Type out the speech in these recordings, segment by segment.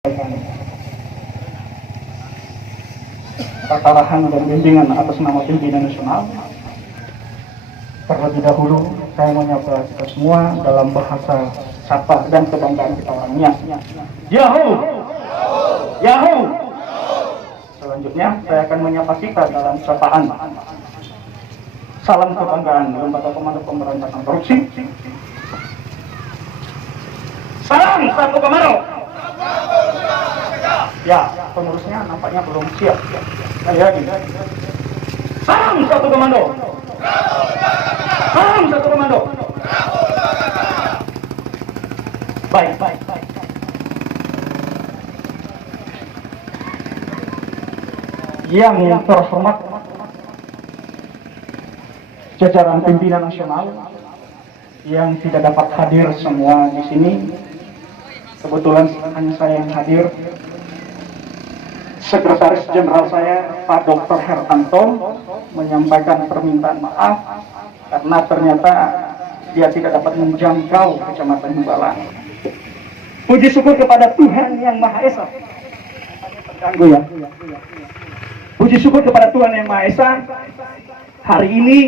Arahan dan bimbingan atas nama pimpinan nasional. Terlebih dahulu saya menyapa kita semua dalam bahasa sapa dan kebanggaan kita orang Nias. Yahoo! Yahoo! Selanjutnya saya akan menyapa kita dalam sapaan. Salam kebanggaan Lembaga Komando Pemberantasan Korupsi. Salam satu komando. Ya, pengurusnya nampaknya belum siap. Lagi. Salam satu komando. Salam satu komando. Baik. Yang terhormat jajaran pimpinan nasional yang tidak dapat hadir semua di sini. Kebetulan hanya saya yang hadir. Sekretaris Jenderal saya, Pak Dr. Hertanto, menyampaikan permintaan maaf karena ternyata dia tidak dapat menjangkau Kecamatan Himbalan. Puji syukur kepada Tuhan Yang Maha Esa. Terganggu ya. Puji syukur kepada Tuhan Yang Maha Esa. Hari ini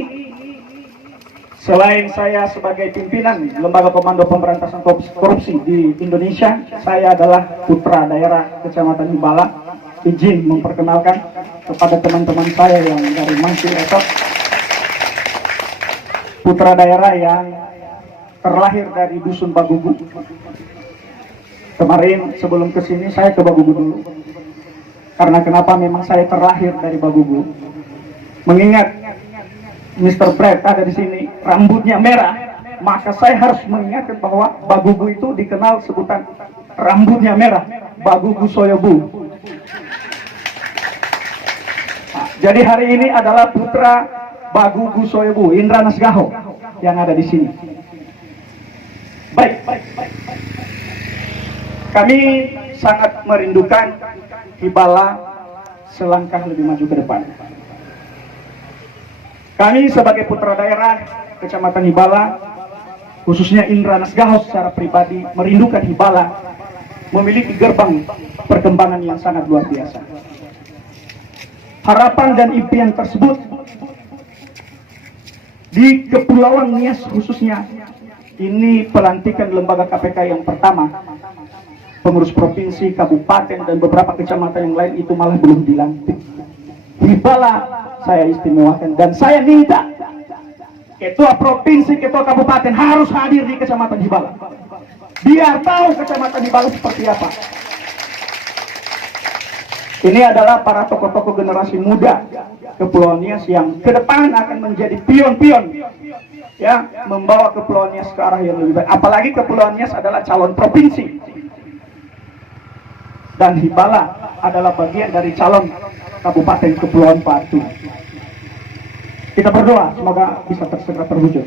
selain saya sebagai pimpinan Lembaga Komando Pemberantasan Korupsi di Indonesia, saya adalah putra daerah Kecamatan Himbalan. Izin memperkenalkan kepada teman-teman saya yang dari Mangsi Esok, putra daerah yang terlahir dari Dusun Bagugu. Kemarin sebelum kesini saya ke Bagugu dulu. Karena kenapa memang saya terlahir dari Bagugu? Mengingat Mr. Brad ada di sini, rambutnya merah, maka saya harus mengingatkan bahwa Bagugu itu dikenal sebutan rambutnya merah, Bagugu Soyobu. Nah, jadi hari ini adalah putra Bagugu Soyobu, Indra Nasgaho yang ada di sini. Baik. Kami sangat merindukan Hibala selangkah lebih maju ke depan. Kami sebagai putra daerah Kecamatan Hibala, khususnya Indra Nasgaho secara pribadi, merindukan Hibala memiliki gerbang perkembangan yang sangat luar biasa. Harapan dan impian tersebut di Kepulauan Nias khususnya, ini pelantikan lembaga KPK yang pertama. Pengurus provinsi, kabupaten, dan beberapa kecamatan yang lain itu malah belum dilantik. Hibala saya istimewakan dan saya minta ketua provinsi, ketua kabupaten harus hadir di Kecamatan Hibala. Biar tahu Kecamatan Hibala seperti apa. Ini adalah para tokoh-tokoh generasi muda Kepulauan Nias yang ke depan akan menjadi pion-pion ya, membawa Kepulauan Nias ke arah yang lebih baik. Apalagi Kepulauan Nias adalah calon provinsi dan Hibala adalah bagian dari calon Kabupaten Kepulauan Batu. Kita berdoa semoga bisa segera terwujud.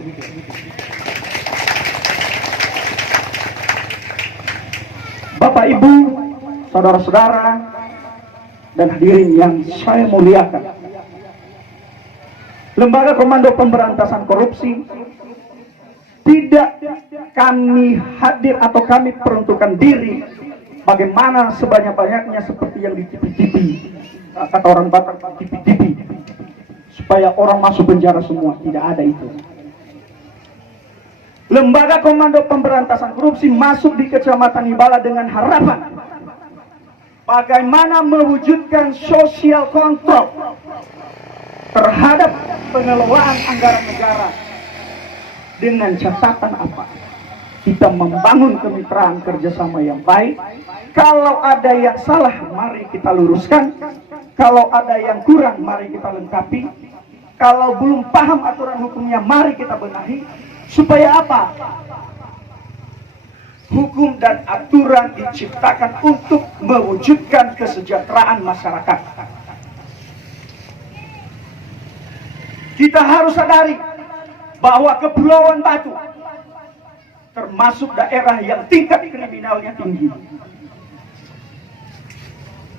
Bapak, Ibu, saudara-saudara, dan hadirin yang saya muliakan, Lembaga Komando Pemberantasan Korupsi tidak kami hadir atau kami peruntukkan diri bagaimana sebanyak-banyaknya seperti yang di TV-TV, kata orang Batak, TV-TV, supaya orang masuk penjara semua. Tidak ada itu. Lembaga Komando Pemberantasan Korupsi masuk di Kecamatan Hibala dengan harapan bagaimana mewujudkan sosial kontrol terhadap pengelolaan anggaran negara dengan catatan apa? Kita membangun kemitraan kerjasama yang baik. Kalau ada yang salah, mari kita luruskan. Kalau ada yang kurang, mari kita lengkapi. Kalau belum paham aturan hukumnya, mari kita benahi. Supaya apa? Hukum dan aturan diciptakan untuk mewujudkan kesejahteraan masyarakat. Kita harus sadari bahwa Kepulauan Batu termasuk daerah yang tingkat kriminalnya tinggi.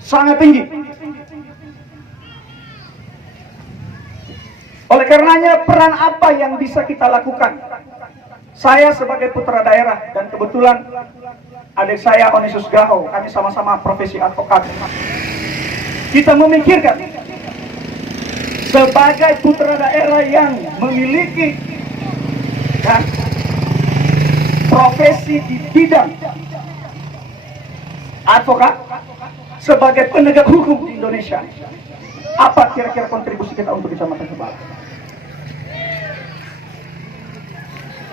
Sangat tinggi. Oleh karenanya, peran apa yang bisa kita lakukan? Saya sebagai putra daerah dan kebetulan adik saya Onesius Gaho, kami sama-sama profesi advokat. Kita memikirkan sebagai putra daerah yang memiliki profesi di bidang advokat sebagai penegak hukum di Indonesia, apa kira-kira kontribusi kita untuk Kecamatan Hebala?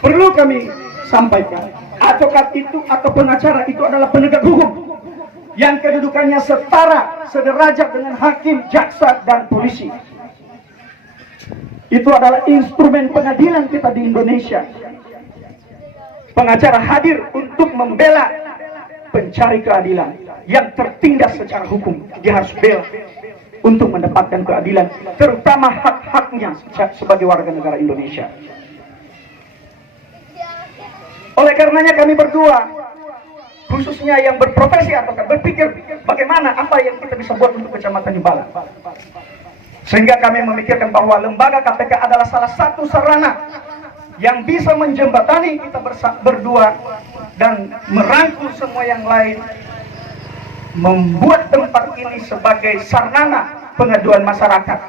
Perlu kami sampaikan, advokat itu atau pengacara itu adalah penegak hukum yang kedudukannya setara, sederajat dengan hakim, jaksa, dan polisi. Itu adalah instrumen pengadilan kita di Indonesia. Pengacara hadir untuk membela pencari keadilan yang tertindas secara hukum. Dia harus bela untuk mendapatkan keadilan, terutama hak-haknya sebagai warga negara Indonesia. Oleh karenanya kami berdua, khususnya yang berprofesi advokat, berpikir bagaimana apa yang kita bisa buat untuk Kecamatan Hebala. Sehingga kami memikirkan bahwa lembaga KPK adalah salah satu sarana yang bisa menjembatani kita berdua dan merangkul semua yang lain, membuat tempat ini sebagai sarana pengaduan masyarakat.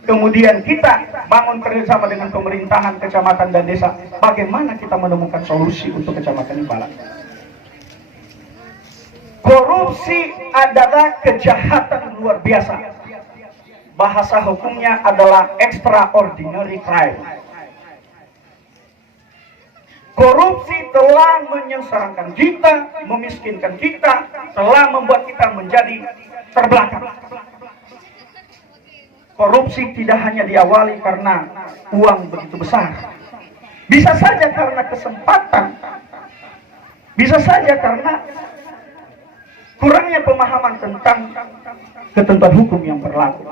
Kemudian kita bangun kerjasama dengan pemerintahan kecamatan dan desa, bagaimana kita menemukan solusi untuk Kecamatan Hebala. Korupsi adalah kejahatan luar biasa. Bahasa hukumnya adalah extraordinary crime. Korupsi telah menyengsarakan kita, memiskinkan kita, telah membuat kita menjadi terbelakang. Korupsi tidak hanya diawali karena uang begitu besar. Bisa saja karena kesempatan. Bisa saja karena kurangnya pemahaman tentang ketentuan hukum yang berlaku.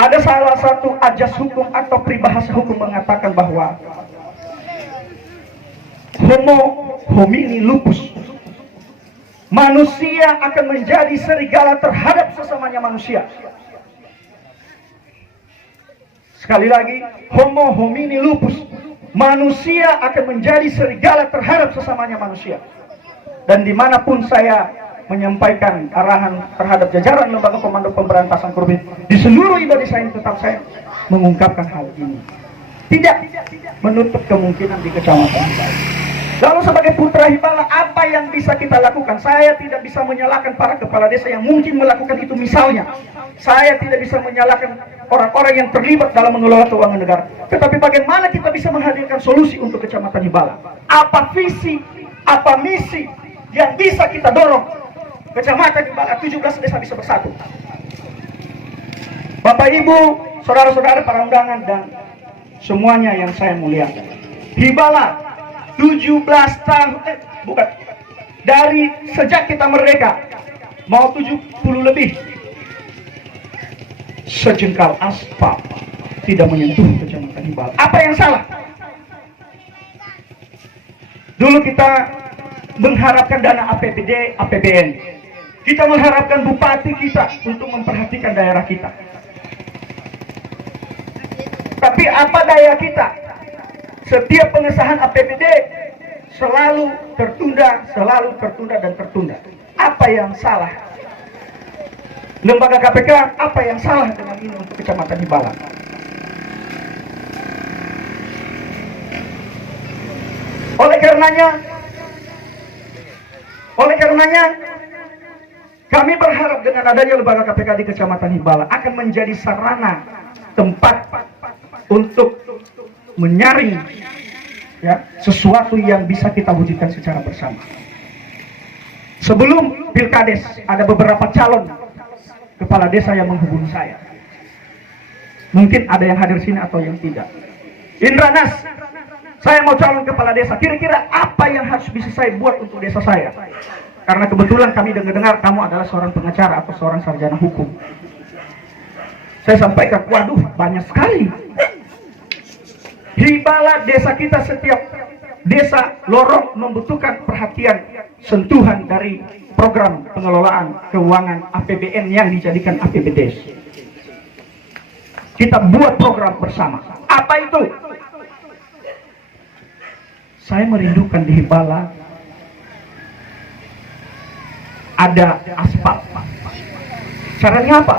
Ada salah satu ajas hukum atau peribahasa hukum mengatakan bahwa homo homini lupus, manusia akan menjadi serigala terhadap sesamanya manusia. Sekali lagi, homo homini lupus, manusia akan menjadi serigala terhadap sesamanya manusia. Dan dimanapun saya menyampaikan arahan terhadap jajaran lembaga komando pemberantasan korupsi di seluruh Indonesia ini, tetap saya mengungkapkan hal ini. Tidak menutup kemungkinan di Kecamatan Hebala. Lalu sebagai putra Hebala, apa yang bisa kita lakukan? Saya tidak bisa menyalahkan para kepala desa yang mungkin melakukan itu misalnya. Saya tidak bisa menyalahkan orang-orang yang terlibat dalam mengelola keuangan negara. Tetapi bagaimana kita bisa menghadirkan solusi untuk Kecamatan Hebala? Apa visi, apa misi yang bisa kita dorong Kecamatan Hebala 17 desa bisa bersatu? Bapak Ibu, saudara-saudara para undangan dan semuanya yang saya muliakan, Hebala 17 tahun, bukan, dari sejak kita merdeka, mau 70 lebih, sejengkal aspal tidak menyentuh Kecamatan Hebala. Apa yang salah? Dulu kita mengharapkan dana APBD, APBN. Kita mengharapkan bupati kita untuk memperhatikan daerah kita. Tapi apa daya kita? Setiap pengesahan APBD selalu tertunda dan tertunda. Apa yang salah? Lembaga KPK, apa yang salah dengan ini untuk Kecamatan Hebala? Oleh karenanya, kami berharap dengan adanya lembaga KPK di Kecamatan Hebala akan menjadi sarana tempat untuk menyaring sesuatu yang bisa kita wujudkan secara bersama. Sebelum Pilkades, ada beberapa calon kepala desa yang menghubungi saya. Mungkin ada yang hadir sini atau yang tidak. Indranas, saya mau calon kepala desa. Kira-kira apa yang harus bisa saya buat untuk desa saya? Karena kebetulan kami dengar kamu adalah seorang pengacara atau seorang sarjana hukum. Saya sampaikan, waduh, banyak sekali. Hebala desa kita, setiap desa lorong membutuhkan perhatian, sentuhan dari program pengelolaan keuangan APBN yang dijadikan APBD. Kita buat program bersama. Apa itu? Saya merindukan di Hibala ada aspal. Caranya apa?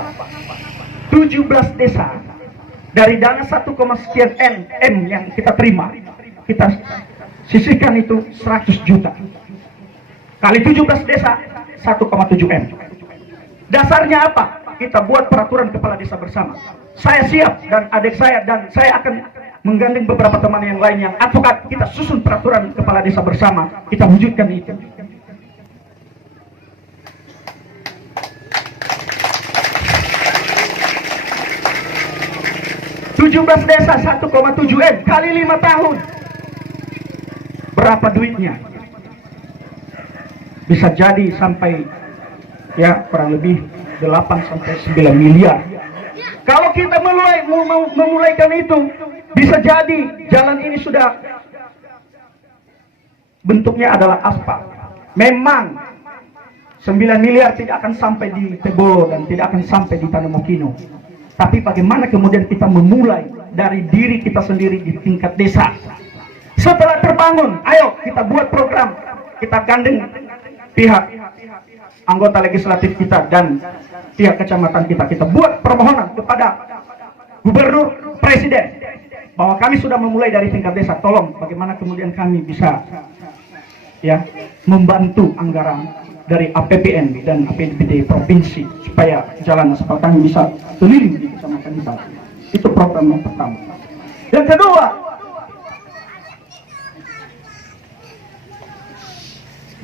17 desa dari dana 1, sekian M yang kita terima, kita sisihkan itu 100 juta kali 17 desa 1,7 M. Dasarnya apa? Kita buat peraturan kepala desa bersama. Saya siap dan adik saya, dan saya akan menggandeng beberapa teman yang lain yang advokat. Kita susun peraturan kepala desa bersama, kita wujudkan itu. Belas desa 1,7 M kali 5 tahun. Berapa duitnya? Bisa jadi sampai ya kurang lebih 8 sampai 9 miliar. Kalau kita memulaikan itu, bisa jadi jalan ini sudah bentuknya adalah aspal. Memang 9 miliar tidak akan sampai di Tebolo dan tidak akan sampai di Tanomokino. Tapi bagaimana kemudian kita memulai dari diri kita sendiri di tingkat desa. Setelah terbangun, ayo kita buat program, kita gandeng pihak anggota legislatif kita dan pihak kecamatan kita buat permohonan kepada gubernur, presiden, bahwa kami sudah memulai dari tingkat desa. Tolong bagaimana kemudian kami bisa ya membantu anggaran dari APBN dan APBD provinsi supaya jalan aspal kami bisa keliling di kecamatan Hibala. Itu program yang pertama. Yang kedua,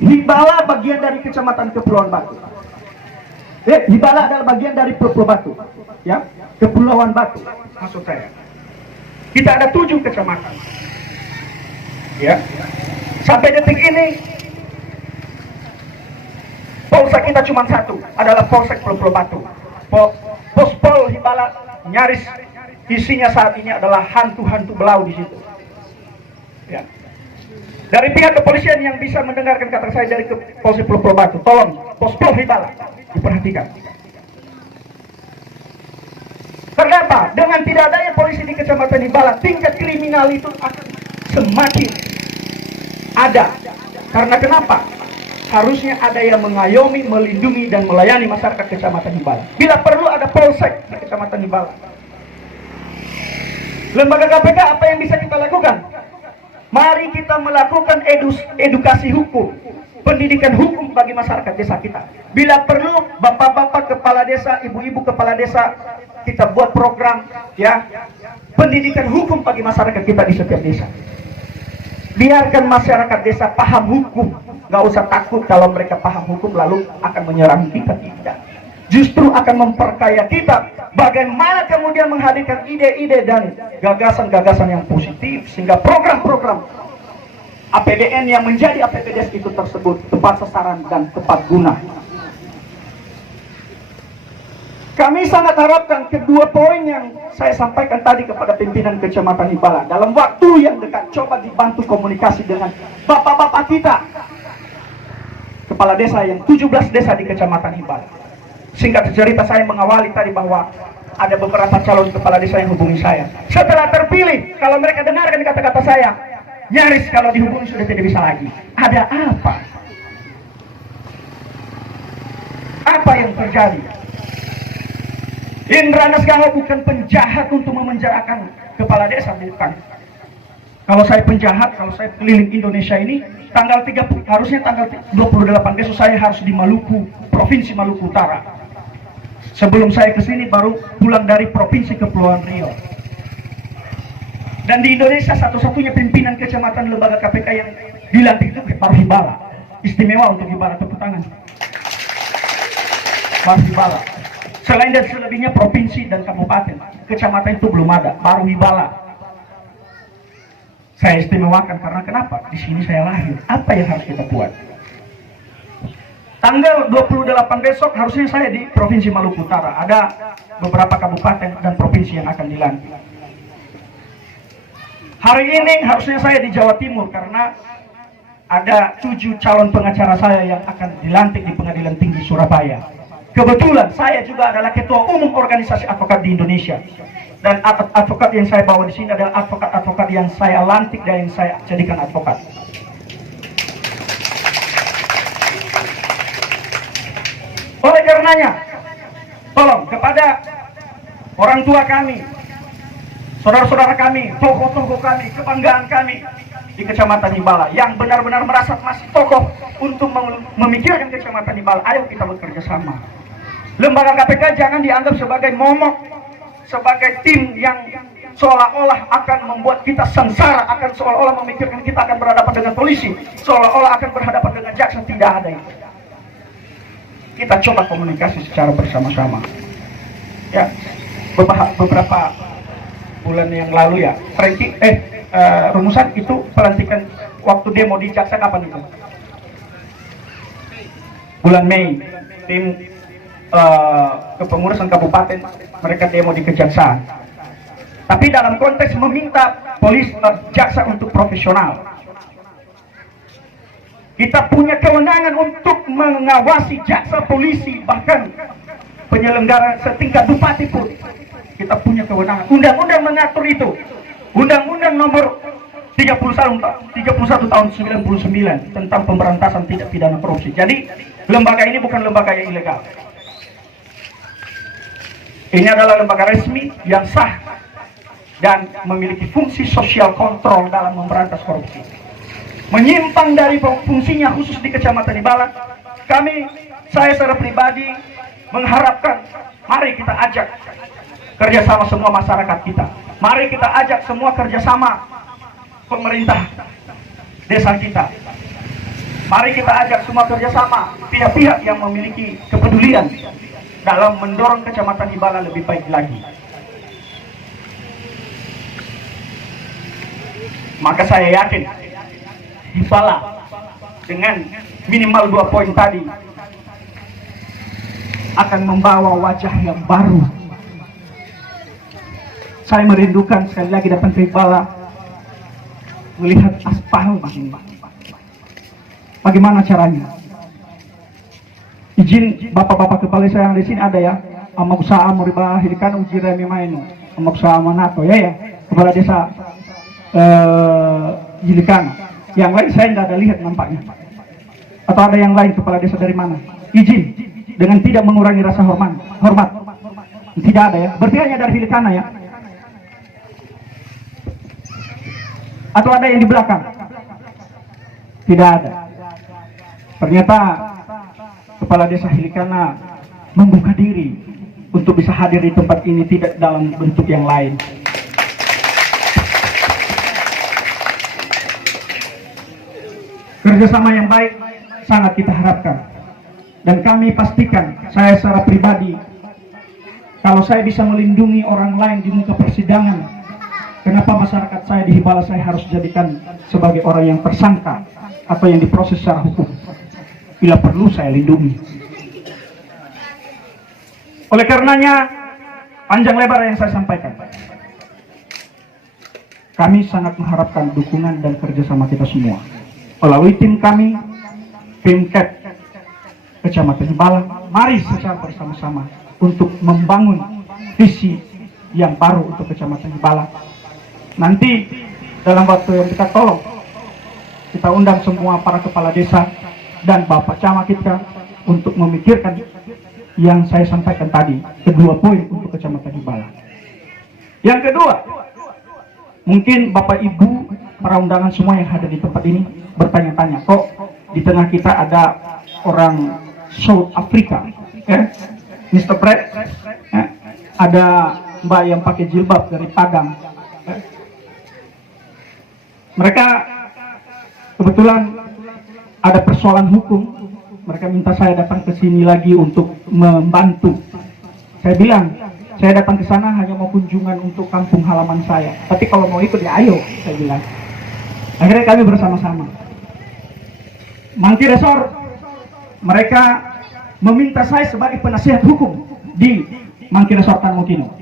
Hibala bagian dari kecamatan Kepulauan Batu. Hibala adalah bagian dari Pulau Batu, ya, Kepulauan Batu maksud saya. Kita ada 7 kecamatan, ya. Sampai detik ini polsek kita cuma 1, adalah polsek Pulau Batu. Pospol Hibala nyaris isinya saat ini adalah hantu-hantu belau di situ. Ya. Dari pihak kepolisian yang bisa mendengarkan kata saya dari Polsek Pulau Batu, tolong Pospol Hibala diperhatikan. Kenapa? Dengan tidak adanya polisi di kecamatan Hibala, tingkat kriminal itu akan semakin ada. Karena kenapa? Harusnya ada yang mengayomi, melindungi, dan melayani masyarakat kecamatan Hibala. Bila perlu ada polsek di kecamatan Hibala. Lembaga KPK apa yang bisa kita lakukan? Mari kita melakukan edukasi hukum, pendidikan hukum bagi masyarakat desa kita. Bila perlu, bapak-bapak kepala desa, ibu-ibu kepala desa, kita buat program ya pendidikan hukum bagi masyarakat kita di setiap desa. Biarkan masyarakat desa paham hukum. Gak usah takut kalau mereka paham hukum lalu akan menyerang kita, tidak. Justru akan memperkaya kita. Bagaimana kemudian menghadirkan ide-ide dan gagasan-gagasan yang positif sehingga program-program APBN yang menjadi APBDes itu tersebut tepat sasaran dan tepat guna. Kami sangat harapkan kedua poin yang saya sampaikan tadi kepada pimpinan Kecamatan Hibala dalam waktu yang dekat, coba dibantu komunikasi dengan bapak-bapak kita kepala desa yang 17 desa di Kecamatan Hibala. Singkat cerita, saya mengawali tadi bahwa ada beberapa calon kepala desa yang hubungi saya. Setelah terpilih, kalau mereka dengarkan kata-kata saya, nyaris kalau dihubungi sudah tidak bisa lagi. Ada apa? Apa yang terjadi? Indra Nasgaho bukan penjahat untuk memenjarakan kepala desa, bukan. Kalau saya penjahat, kalau saya keliling Indonesia ini, tanggal 30, harusnya tanggal 28 besok saya harus di Maluku, Provinsi Maluku Utara. Sebelum saya ke sini baru pulang dari Provinsi Kepulauan Riau. Dan di Indonesia satu-satunya pimpinan kecamatan lembaga KPK yang dilantik itu baru Hibala. Istimewa untuk Hibala, tepuk tangan. Baru Hibala. Selain dan selebihnya provinsi dan kabupaten, kecamatan itu belum ada, baru Hibala. Saya istimewakan karena kenapa? Di sini saya lahir. Apa yang harus kita buat? Tanggal 28 besok harusnya saya di Provinsi Maluku Utara. Ada beberapa kabupaten dan provinsi yang akan dilantik. Hari ini harusnya saya di Jawa Timur karena ada 7 calon pengacara saya yang akan dilantik di Pengadilan Tinggi Surabaya. Kebetulan saya juga adalah Ketua Umum Organisasi Advokat di Indonesia. Dan advokat yang saya bawa di sini adalah advokat-advokat yang saya lantik dan yang saya jadikan advokat. Oleh karenanya, tolong kepada orang tua kami, saudara-saudara kami, tokoh-tokoh kami, kebanggaan kami di Kecamatan Hibala yang benar-benar merasa masih tokoh untuk memikirkan Kecamatan Hibala, ayo kita bekerja sama. Lembaga KPK jangan dianggap sebagai momok, sebagai tim yang seolah-olah akan membuat kita sengsara, akan seolah-olah memikirkan kita akan berhadapan dengan polisi, seolah-olah akan berhadapan dengan jaksa. Tidak ada itu. Kita coba komunikasi secara bersama-sama. Ya, beberapa bulan yang lalu ya, rumusan itu pelantikan waktu demo di jaksa kapan itu? Bulan Mei, tim kepengurusan kabupaten mereka demo di kejaksaan. Tapi dalam konteks meminta jaksa untuk profesional. Kita punya kewenangan untuk mengawasi jaksa, polisi, bahkan penyelenggara setingkat bupati pun. Kita punya kewenangan. Undang-undang mengatur itu. Undang-undang nomor 31 tahun 99 tentang pemberantasan tindak pidana korupsi. Jadi lembaga ini bukan lembaga yang ilegal. Ini adalah lembaga resmi yang sah dan memiliki fungsi sosial kontrol dalam memberantas korupsi. Menyimpang dari fungsinya khusus di Kecamatan Hibala, saya secara pribadi mengharapkan, mari kita ajak kerjasama semua masyarakat kita. Mari kita ajak semua kerjasama pemerintah desa kita. Mari kita ajak semua kerjasama pihak-pihak yang memiliki kepedulian dalam mendorong Kecamatan Hibala lebih baik lagi. Maka saya yakin Hibala dengan minimal 2 poin tadi akan membawa wajah yang baru. Saya merindukan sekali lagi datang ke Hibala, melihat aspal bagaimana caranya. Izin bapak-bapak kepala saya yang di sini ada ya, ama usaha muriba hilikan ujira mimainu, ama usaha manato ya kepala desa Hilikan. Yang lain saya nggak ada lihat nampaknya. Atau ada yang lain kepala desa dari mana? Izin dengan tidak mengurangi rasa hormat. Tidak ada ya. Berarti hanya dari Hilikana ya. Atau ada yang di belakang? Tidak ada. Ternyata kepala desa Hilikana membuka diri untuk bisa hadir di tempat ini, tidak dalam bentuk yang lain. Kerjasama yang baik sangat kita harapkan, dan kami pastikan, saya secara pribadi, kalau saya bisa melindungi orang lain di muka persidangan, kenapa masyarakat saya di Hibala saya harus jadikan sebagai orang yang tersangka atau yang diproses secara hukum? Bila perlu saya lindungi. Oleh karenanya, panjang lebar yang saya sampaikan, kami sangat mengharapkan dukungan dan kerjasama kita semua melalui tim kami, Pemkab Kecamatan Hibala. Mari secara bersama-sama untuk membangun visi yang baru untuk Kecamatan Hibala. Nanti dalam waktu yang kita tolong, kita undang semua para kepala desa dan bapak camat kita untuk memikirkan yang saya sampaikan tadi, kedua poin untuk Kecamatan Hibala. Yang kedua, mungkin bapak ibu para undangan semua yang hadir di tempat ini bertanya-tanya, kok di tengah kita ada orang South Africa, Mr. Brad, ada mbak yang pakai jilbab dari Padang. Mereka kebetulan ada persoalan hukum, mereka minta saya datang ke sini lagi untuk membantu. Saya bilang, saya datang ke sana hanya mau kunjungan untuk kampung halaman saya, tapi kalau mau ikut ya ayo, saya bilang. Akhirnya kami bersama-sama. Mangki Resor, mereka meminta saya sebagai penasihat hukum di Mangki Resor Tanmukino.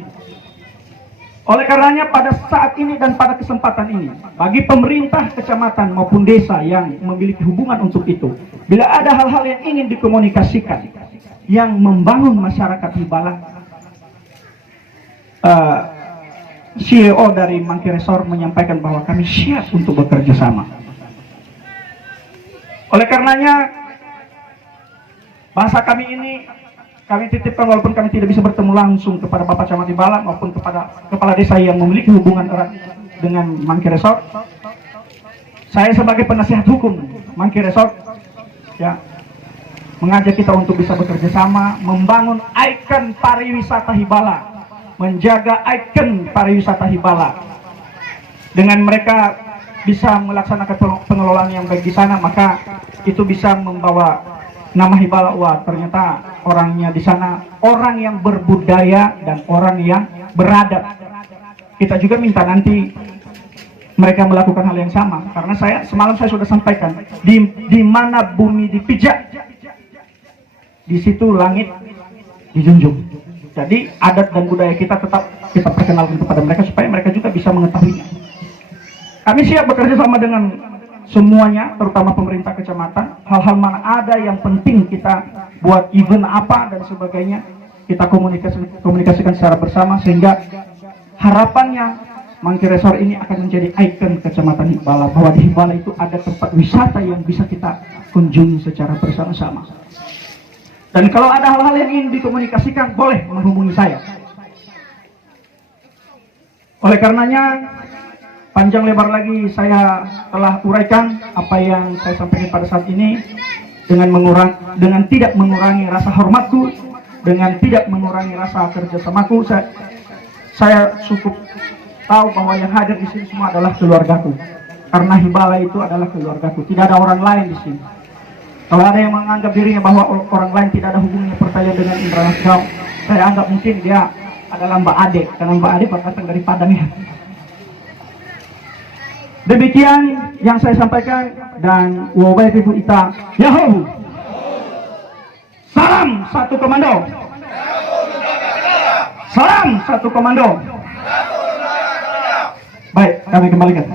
Oleh karenanya pada saat ini dan pada kesempatan ini, bagi pemerintah kecamatan maupun desa yang memiliki hubungan untuk itu, bila ada hal-hal yang ingin dikomunikasikan, yang membangun masyarakat Hibala, CEO dari Mangki Resort menyampaikan bahwa kami siap untuk bekerja sama. Oleh karenanya, bahasa kami ini kami titipkan walaupun kami tidak bisa bertemu langsung kepada Bapak Camat Hibala maupun kepada kepala desa yang memiliki hubungan erat dengan Mangki Resort. Saya sebagai penasihat hukum Mangki Resort ya, mengajak kita untuk bisa bekerja sama membangun ikon pariwisata Hibala, menjaga ikon pariwisata Hibala. Dengan mereka bisa melaksanakan pengelolaan yang baik di sana, maka itu bisa membawa nama Hibala. Wah, ternyata orangnya di sana orang yang berbudaya dan orang yang beradab. Kita juga minta nanti mereka melakukan hal yang sama, karena semalam saya sudah sampaikan, di mana bumi dipijak, di situ langit dijunjung. Jadi adat dan budaya kita tetap kita perkenalkan kepada mereka supaya mereka juga bisa mengetahuinya. Kami siap bekerja sama dengan semuanya, terutama pemerintah kecamatan. Hal-hal mana ada yang penting kita buat event apa dan sebagainya, kita komunikasikan secara bersama, sehingga harapannya Mangki Resort ini akan menjadi ikon Kecamatan Hibala, bahwa di Hibala itu ada tempat wisata yang bisa kita kunjungi secara bersama-sama. Dan kalau ada hal-hal yang ingin dikomunikasikan, boleh menghubungi saya. Oleh karenanya, panjang lebar lagi saya telah uraikan apa yang saya sampaikan pada saat ini, dengan tidak mengurangi rasa hormatku, dengan tidak mengurangi rasa kerjasamaku. Saya cukup tahu bahwa yang hadir di sini semua adalah keluargaku, karena Hibala itu adalah keluargaku, tidak ada orang lain di sini. Kalau ada yang menganggap dirinya bahwa orang lain tidak ada hubungannya percaya dengan Indra Nasgau, saya anggap mungkin dia adalah Mbak Ade, karena Mbak Ade datang dari Padang ya. Demikian yang saya sampaikan, dan wabai ibu ita Yahoo. Salam satu komando. Salam satu komando. Baik, kami kembalikan.